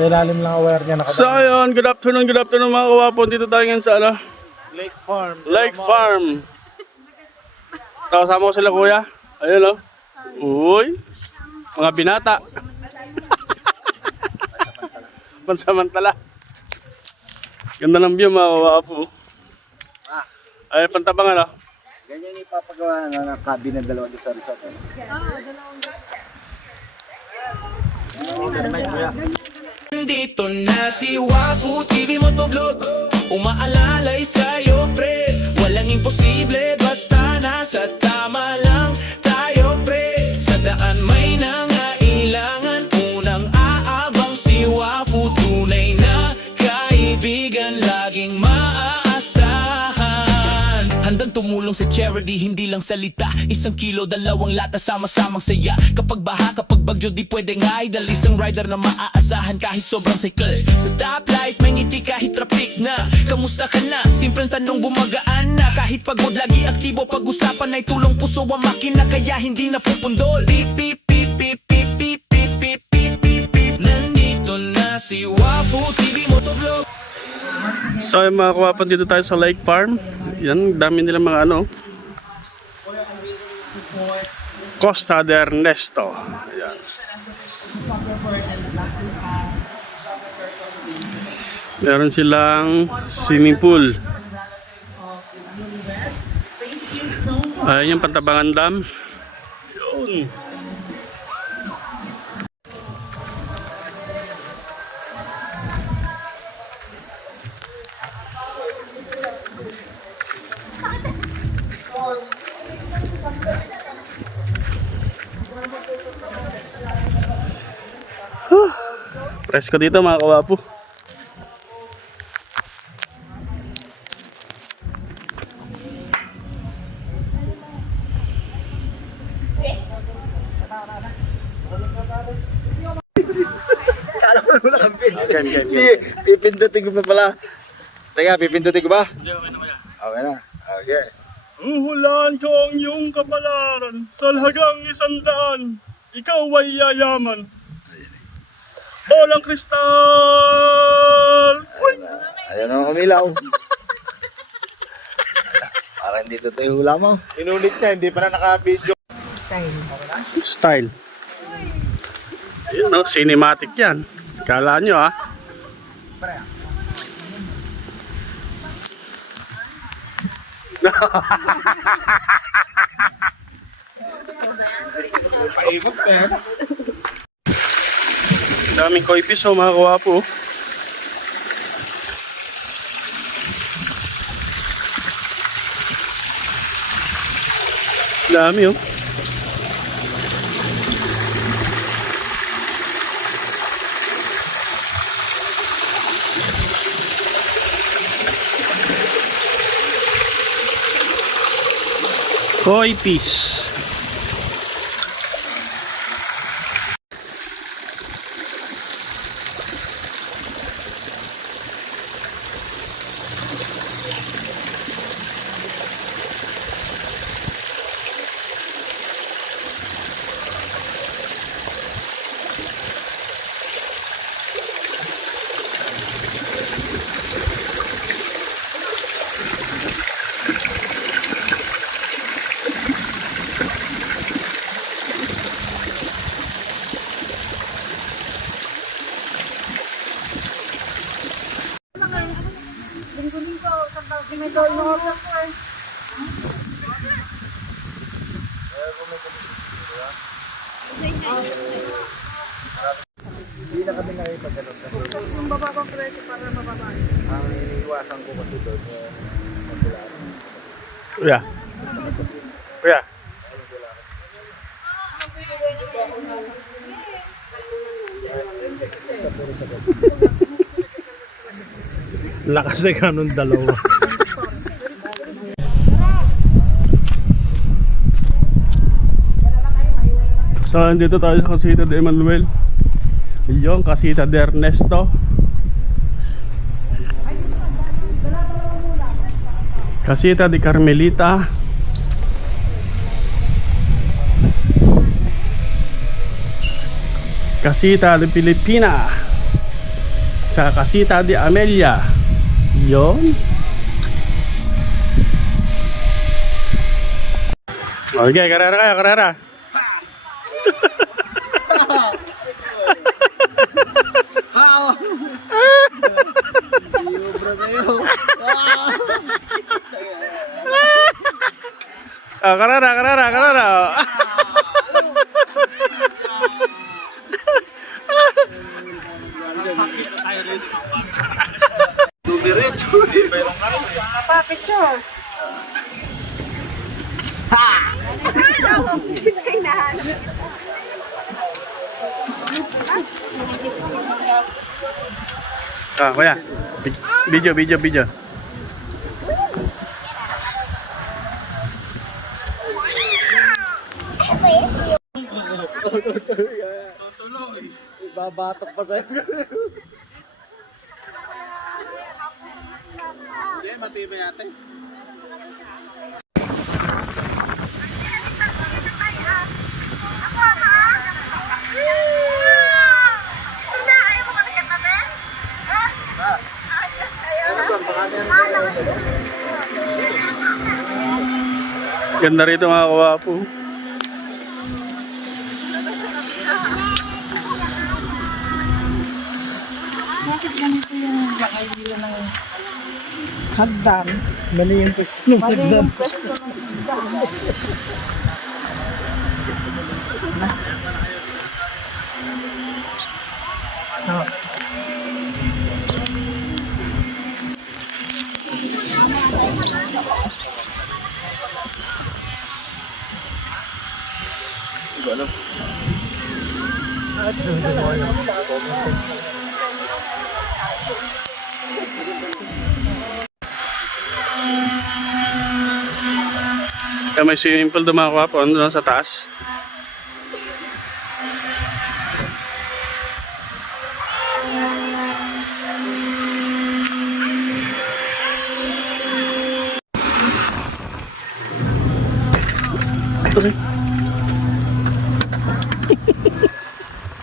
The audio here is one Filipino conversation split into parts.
Sa ilalim lang ang wire niya nakadaan. So ayun, good afternoon mga kawapon. Dito tayo ngayon sa ano? Lake Farm. Lake Farm. Kasama ko sila kuya. Ayun o. Uy. Mga binata. Pansamantala. Ganda ng view mga kawapo. Ay, pantabangan o. Ganyan yung ipapagawa na cabin ng dalawa sa resort. Dito na si Wafu TV Motovlog, umaalalay sa'yo pre. Walang imposible basta nasa tama lang tayo pre. Sa daan may nangailangan, unang aabang si Wafu. Tunay na kaibigan, laging maaasahan. Handang tumulong sa charity, hindi lang salita. 1 kilo, 2 lata, sama-samang saya. Kapag baha, kapag bagyo, di pwedeng idle. Isang rider na maaasahan kahit sobrang cycle. Sa stoplight, may ngiti kahit traffic na. Kamusta ka na? Simpleng tanong bumagaan na. Kahit pagod, lagi aktibo. Pag-usapan ay tulong puso ang makina, kaya hindi na pupundol. Beep, beep, beep, beep, beep, beep, beep, beep, beep, beep, beep. Nandito na si Wafu TV Motovlog. So ayun mga kawapon, dito tayo sa Lake Farm. Yan, dami nila mga ano. Costa de Ernesto. Ayan. Meron silang swimming pool. Ayan yung Pantabangan Dam. Yun. Presko dito mga kawapo. Kala ko wala kang pin. Hindi, pipindutin ko pa pala. Teka, pipindutin ko ba? Hindi, okay na kaya. Okay na. Okay. Uhulaan ko ang iyong kapalaran sa halagang 100. Ikaw ay yayaman. Bolang kristal! Ayan ang umilaw. Parang dito tayo hula mo. Inulit niya, hindi pa na naka-video. Style. Ayun no, cinematic yan. Kala nyo ah. Paikot ka. Daming koi fish oh mga kawapo. Dami oh. Koi fish. Hindi na kami nakipagano'n kasi Yung bababang presyo para mababa. ang iniiwasan ko kasi doon magkulaan. Kuya. Kuya. Lakas ay kanong dalawa. So, andito tayo sa Casita de Emmanuel. Yung Casita de Ernesto. Casita de Carmelita. Casita de Pilipina. sa Casita de Amelia. Yon. Okay, karera kayo, karera. Karera, karera, karera. Papa, picture. Kuya. Video, video, video. Babatok pa sa'yo. Hindi, matibay yata. Ganda rito mga kawapo. Bakit ganito yung bakay nila ng hagdan? Mali yung pwesto ng Mali hagdan. yung pwesto ng hagdan. May swimming pool doon mga kawapo. Ano doon sa taas?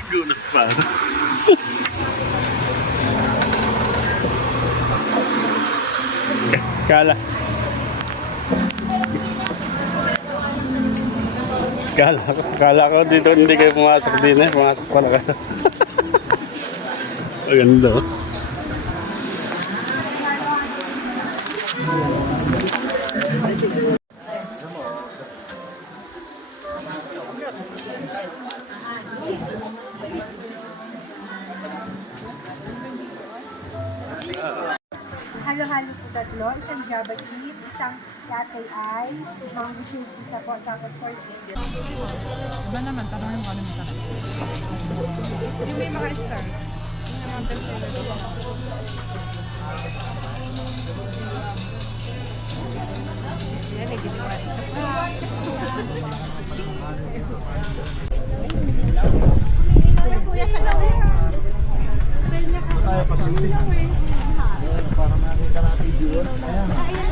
Gulat pa. Kala. Kala ko dito hindi kayo pumasok din eh. Pumasok pala kayo. Maganda. Halo-halo po tatlo, isang Java chip, isang latte ice, mango shake isa po, tapos pork chicken. Iba naman, tanongin ko ano masarap. Yung may mga stars. Yung naman bestseller ko. Yan, nagiging rin sa pa. Kuya sa gawin. Para makita natin yun. Ayan.